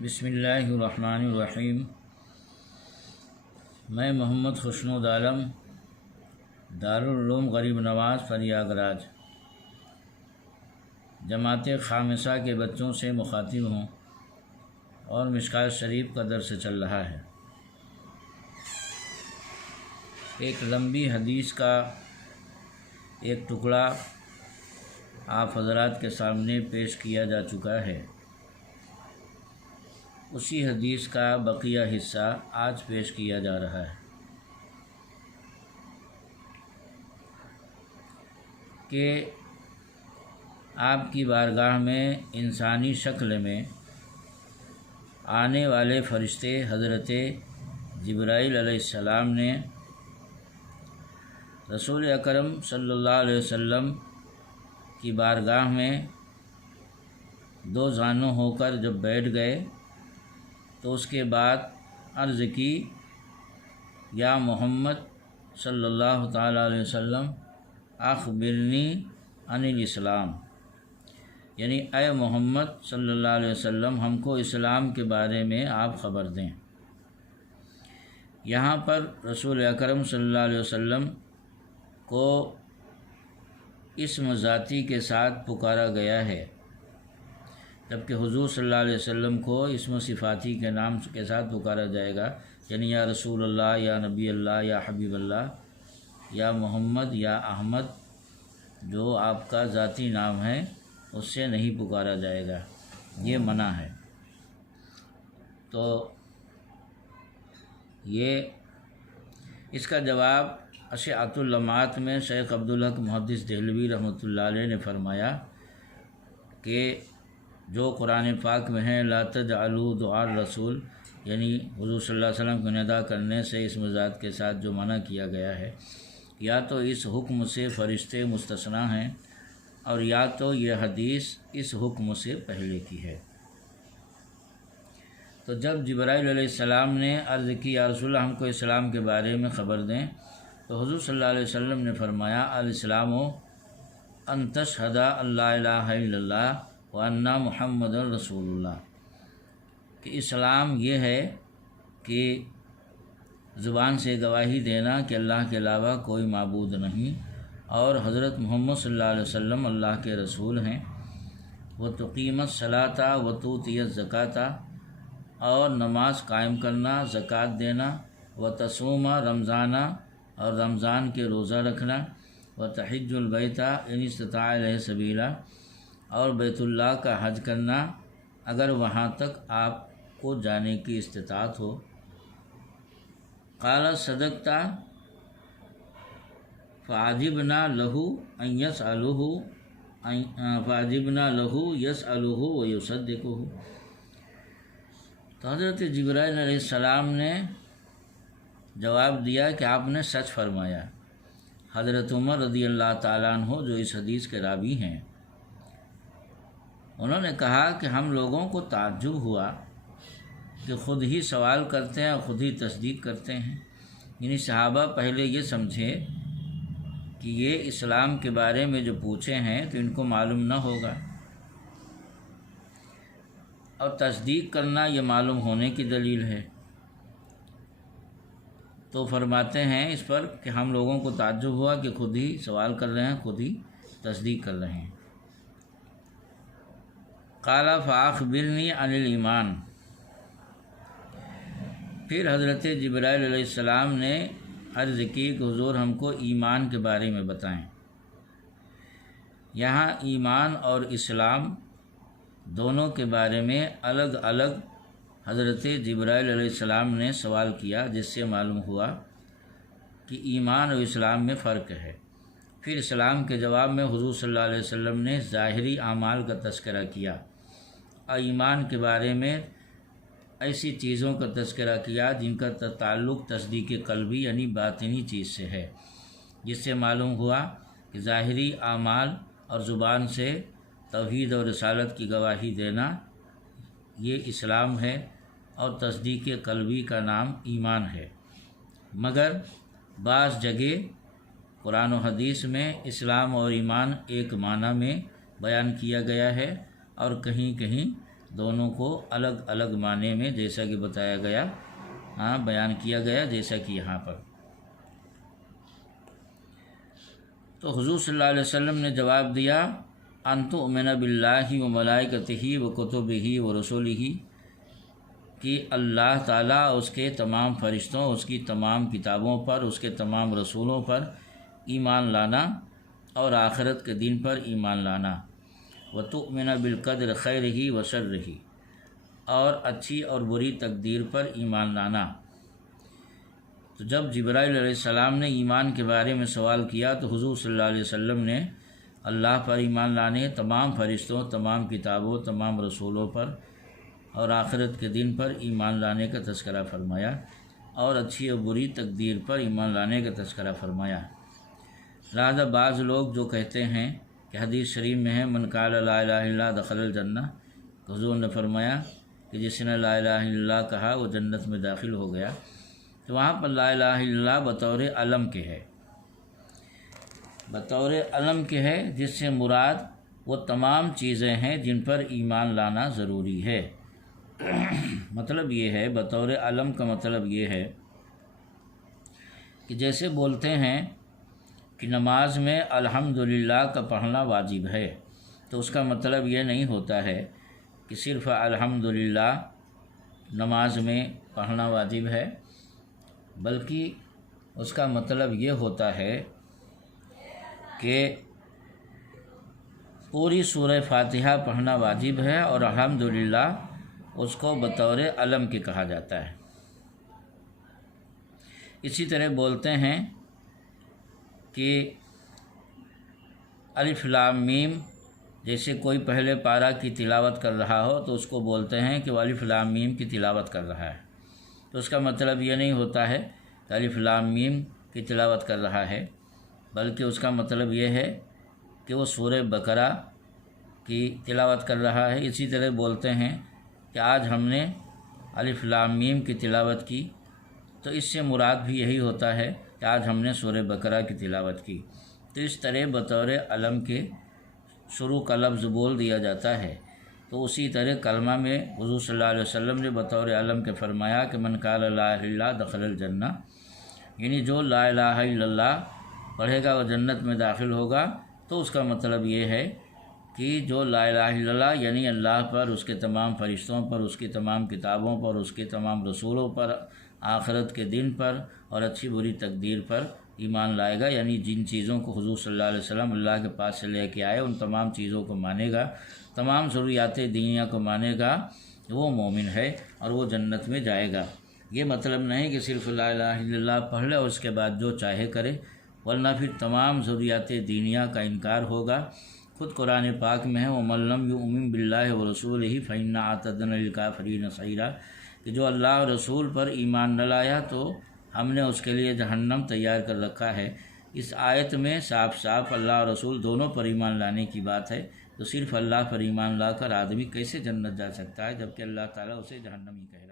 بسم اللہ الرحمن الرحیم۔ میں محمد خوشنود عالم دارالعلوم غریب نواز پریاگراج جماعت خامسہ کے بچوں سے مخاطب ہوں اور مشکوٰۃ شریف کا درس چل رہا ہے۔ ایک لمبی حدیث کا ایک ٹکڑا آپ حضرات کے سامنے پیش کیا جا چکا ہے۔ اسی حدیث کا بقیہ حصہ آج پیش کیا جا رہا ہے کہ آپ کی بارگاہ میں انسانی شکل میں آنے والے فرشتے حضرت جبرائیل علیہ السلام نے رسول اکرم صلی اللہ علیہ وسلم کی بارگاہ میں دو زانو ہو کر جب بیٹھ گئے تو اس کے بعد عرض کی، یا محمد صلی اللہ تعالیٰ علیہ وسلم اخبرنی عن الاسلام، یعنی اے محمد صلی اللہ علیہ وسلم ہم کو اسلام کے بارے میں آپ خبر دیں۔ یہاں پر رسول اکرم صلی اللہ علیہ وسلم کو اسم ذاتی کے ساتھ پکارا گیا ہے، جبکہ حضور صلی اللہ علیہ وسلم کو اسم صفاتی کے نام کے ساتھ پکارا جائے گا، یعنی یا رسول اللہ، یا نبی اللہ، یا حبیب اللہ، یا محمد، یا احمد، جو آپ کا ذاتی نام ہے اس سے نہیں پکارا جائے گا، یہ منع ہے۔ تو یہ اس کا جواب اشعۃ اللمعات میں شیخ عبدالحق محدث دہلوی رحمۃ اللہ علیہ نے فرمایا کہ جو قرآن پاک میں ہے لا تجعلوا دعاء الرسول، یعنی حضور صلی اللہ علیہ وسلم کو ندا کرنے سے اسم ذات کے ساتھ جو منع کیا گیا ہے، یا تو اس حکم سے فرشتے مستثنیٰ ہیں اور یا تو یہ حدیث اس حکم سے پہلے کی ہے۔ تو جب جبرائیل علیہ السلام نے عرض کی یا رسول اللہ ہم کو اسلام کے بارے میں خبر دیں، تو حضور صلی اللہ علیہ وسلم نے فرمایا الاسلام ان تشہد ان لا الہ الا اللہ وان محمد رسول اللہ، کہ اسلام یہ ہے کہ زبان سے گواہی دینا کہ اللہ کے علاوہ کوئی معبود نہیں اور حضرت محمد صلی اللہ علیہ وسلم اللہ کے رسول ہیں، وتقیم الصلاۃ وتؤتی الزکوٰۃ، اور نماز قائم کرنا، زکوٰۃ دینا، وتصوم رمضان، اور رمضان کے روزہ رکھنا، وتحج البیت ان استطاع الیہ سبیلا، اور بیت اللہ کا حج کرنا اگر وہاں تک آپ کو جانے کی استطاعت ہو۔ قال صدقت فعجبنا له ان يسأله ويصدقه، تو حضرت جبرائیل علیہ السلام نے جواب دیا کہ آپ نے سچ فرمایا۔ حضرت عمر رضی اللہ تعالیٰ عنہ جو اس حدیث کے راوی ہیں، انہوں نے کہا کہ ہم لوگوں کو تعجب ہوا کہ خود ہی سوال کرتے ہیں اور خود ہی تصدیق کرتے ہیں، یعنی صحابہ پہلے یہ سمجھے کہ یہ اسلام کے بارے میں جو پوچھے ہیں تو ان کو معلوم نہ ہوگا، اور تصدیق کرنا یہ معلوم ہونے کی دلیل ہے۔ تو فرماتے ہیں اس پر کہ ہم لوگوں کو تعجب ہوا کہ خود ہی سوال کر رہے ہیں، خود ہی تصدیق کر رہے ہیں۔ قال فاخبرنی عن الایمان، پھر حضرت جبرائیل علیہ السلام نے عرض کی کہ حضور ہم کو ایمان کے بارے میں بتائیں۔ یہاں ایمان اور اسلام دونوں کے بارے میں الگ الگ حضرت جبرائیل علیہ السلام نے سوال کیا، جس سے معلوم ہوا کہ ایمان اور اسلام میں فرق ہے۔ پھر اسلام کے جواب میں حضور صلی اللہ علیہ وسلم نے ظاہری اعمال کا تذکرہ کیا، اور ایمان کے بارے میں ایسی چیزوں کا تذکرہ کیا جن کا تعلق تصدیق قلبی یعنی باطنی چیز سے ہے، جس سے معلوم ہوا کہ ظاہری اعمال اور زبان سے توحید اور رسالت کی گواہی دینا یہ اسلام ہے، اور تصدیق قلبی کا نام ایمان ہے۔ مگر بعض جگہ قرآن و حدیث میں اسلام اور ایمان ایک معنی میں بیان کیا گیا ہے، اور کہیں کہیں دونوں کو الگ الگ معنی میں جیسا کہ بتایا گیا، بیان کیا گیا جیسا کہ یہاں پر۔ تو حضور صلی اللہ علیہ وسلم نے جواب دیا، ان تؤمن باللہ و ملائکتہ و کتبہ و رسلہ، کہ اللہ تعالیٰ اس کے تمام فرشتوں، اس کی تمام کتابوں پر، اس کے تمام رسولوں پر ایمان لانا اور آخرت کے دن پر ایمان لانا، وتؤمن بالقدر خیرہ و شرہ، اور اچھی اور بری تقدیر پر ایمان لانا۔ تو جب جبرائیل علیہ السلام نے ایمان کے بارے میں سوال کیا تو حضور صلی اللہ علیہ وسلم نے اللہ پر ایمان لانے، تمام فرشتوں، تمام کتابوں، تمام رسولوں پر اور آخرت کے دن پر ایمان لانے کا تذکرہ فرمایا، اور اچھی اور بری تقدیر پر ایمان لانے کا تذکرہ فرمایا۔ لہذا بعض لوگ جو کہتے ہیں کہ حدیث شریف میں ہے من قال لا الہ الا اللہ دخل الجنہ، حضور نے فرمایا کہ جس نے لا الہ الا اللہ کہا وہ جنت میں داخل ہو گیا، تو وہاں پر لا الہ الا اللہ بطور علم کے ہے، بطور علم کے ہے، جس سے مراد وہ تمام چیزیں ہیں جن پر ایمان لانا ضروری ہے۔ مطلب یہ ہے، بطور علم کا مطلب یہ ہے کہ جیسے بولتے ہیں کہ نماز میں الحمدللہ کا پڑھنا واجب ہے، تو اس کا مطلب یہ نہیں ہوتا ہے کہ صرف الحمدللہ نماز میں پڑھنا واجب ہے، بلکہ اس کا مطلب یہ ہوتا ہے کہ پوری سورہ فاتحہ پڑھنا واجب ہے، اور الحمدللہ اس کو بطور علم کے کہا جاتا ہے۔ اسی طرح بولتے ہیں کہ الف لام میم، جیسے کوئی پہلے پارہ کی تلاوت کر رہا ہو تو اس کو بولتے ہیں کہ وہ الف لام میم کی تلاوت کر رہا ہے، تو اس کا مطلب یہ نہیں ہوتا ہے کہ الف لام میم کی تلاوت کر رہا ہے، بلکہ اس کا مطلب یہ ہے کہ وہ سورہ بقرہ کی تلاوت کر رہا ہے۔ اسی طرح بولتے ہیں کہ آج ہم نے الف لام میم کی تلاوت کی، تو اس سے مراد بھی یہی ہوتا ہے کہ آج ہم نے سورہ بقرہ کی تلاوت کی۔ تو اس طرح بطور علم کے شروع کا لفظ بول دیا جاتا ہے۔ تو اسی طرح کلمہ میں حضور صلی اللہ علیہ وسلم نے بطور علم کے فرمایا کہ من قال لا الہ الا اللہ دخل الجنہ، یعنی جو لا الہ الا اللہ پڑھے گا وہ جنت میں داخل ہوگا۔ تو اس کا مطلب یہ ہے کہ جو لا الہ الا اللہ یعنی اللہ پر، اس کے تمام فرشتوں پر، اس کی تمام کتابوں پر، اس کے تمام رسولوں پر، آخرت کے دن پر اور اچھی بری تقدیر پر ایمان لائے گا، یعنی جن چیزوں کو حضور صلی اللہ علیہ وسلم اللہ کے پاس سے لے کے آئے ان تمام چیزوں کو مانے گا، تمام ضروریات دینیا کو مانے گا، وہ مومن ہے اور وہ جنت میں جائے گا۔ یہ مطلب نہیں کہ صرف لا الہ الا اللہ پڑھ لے اور اس کے بعد جو چاہے کرے، ورنہ پھر تمام ضروریات دینیا کا انکار ہوگا۔ خود قرآن پاک میں ہے وَمَن لَّمْ يُؤْمِن بِاللَّهِ وَرَسُولِهِ فَإِنَّا أَعْتَدْنَا لِلْكَافِرِينَ سَعِيرًا، کہ جو اللہ اور رسول پر ایمان نہ لایا تو ہم نے اس کے لیے جہنم تیار کر رکھا ہے۔ اس آیت میں صاف صاف اللہ اور رسول دونوں پر ایمان لانے کی بات ہے، تو صرف اللہ پر ایمان لا کر آدمی کیسے جنت جا سکتا ہے جبکہ اللہ تعالیٰ اسے جہنم ہی کہے۔